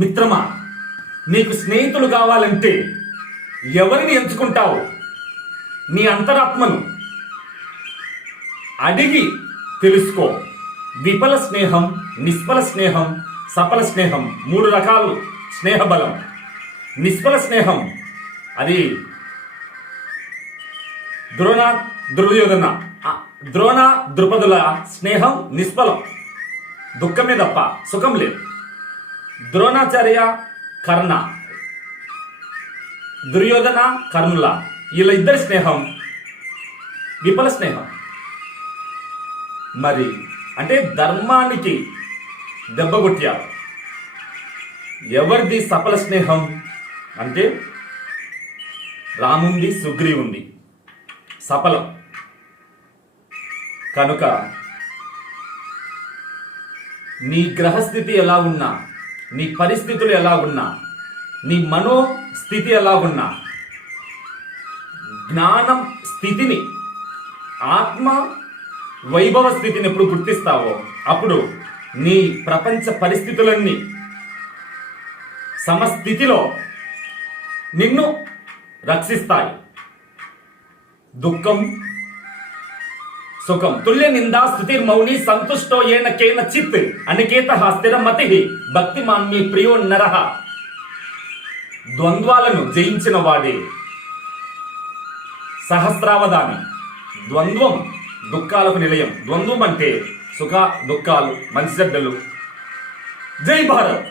మిత్రమా, నీకు స్నేహితులు కావాలంటే ఎవరిని ఎంచుకుంటావు? నీ అంతరాత్మను అడిగి తెలుసుకో. విఫల స్నేహం, నిష్ఫల స్నేహం, సఫల స్నేహం, 3 రకాలు స్నేహ బలం. నిష్ఫల స్నేహం అది దుర్యోధన ద్రోణ ద్రుపదుల స్నేహం నిష్ఫలం, దుఃఖమే తప్ప సుఖం లేదు. ద్రోణాచార్య కర్ణ, దుర్యోధన కర్ణుల వీళ్ళ ఇద్దరి స్నేహం విఫల స్నేహం. మరి అంటే ధర్మానికి దెబ్బ కొట్టారు. ఎవరిది సఫల స్నేహం అంటే రాముంది, సుగ్రీవుంది సఫలం. కనుక నీ గ్రహస్థితి ఎలా ఉన్నా, నీ పరిస్థితులు ఎలా ఉన్నా, నీ మనోస్థితి ఎలా ఉన్నా, జ్ఞానం స్థితిని, ఆత్మ వైభవ స్థితిని ఎప్పుడు గుర్తిస్తావో అప్పుడు నీ ప్రపంచ పరిస్థితులన్నీ సమస్థితిలో నిన్ను రక్షిస్తాయి. దుఃఖం సుఖం తుల్య నిందా స్థుతిర్మౌని సంతుష్టో ఏన కేన చిత్ అనికేత స్థిరమతి భక్తిమాన్మి ప్రియో నరః. ద్వంద్వాలను జయించిన వాడే సహస్రావధాని. ద్వంద్వం దుఃఖాలకు నిలయం. ద్వంద్వం అంటే సుఖ దుఃఖాలు, మంచి చెడ్డలు. జై భారత్.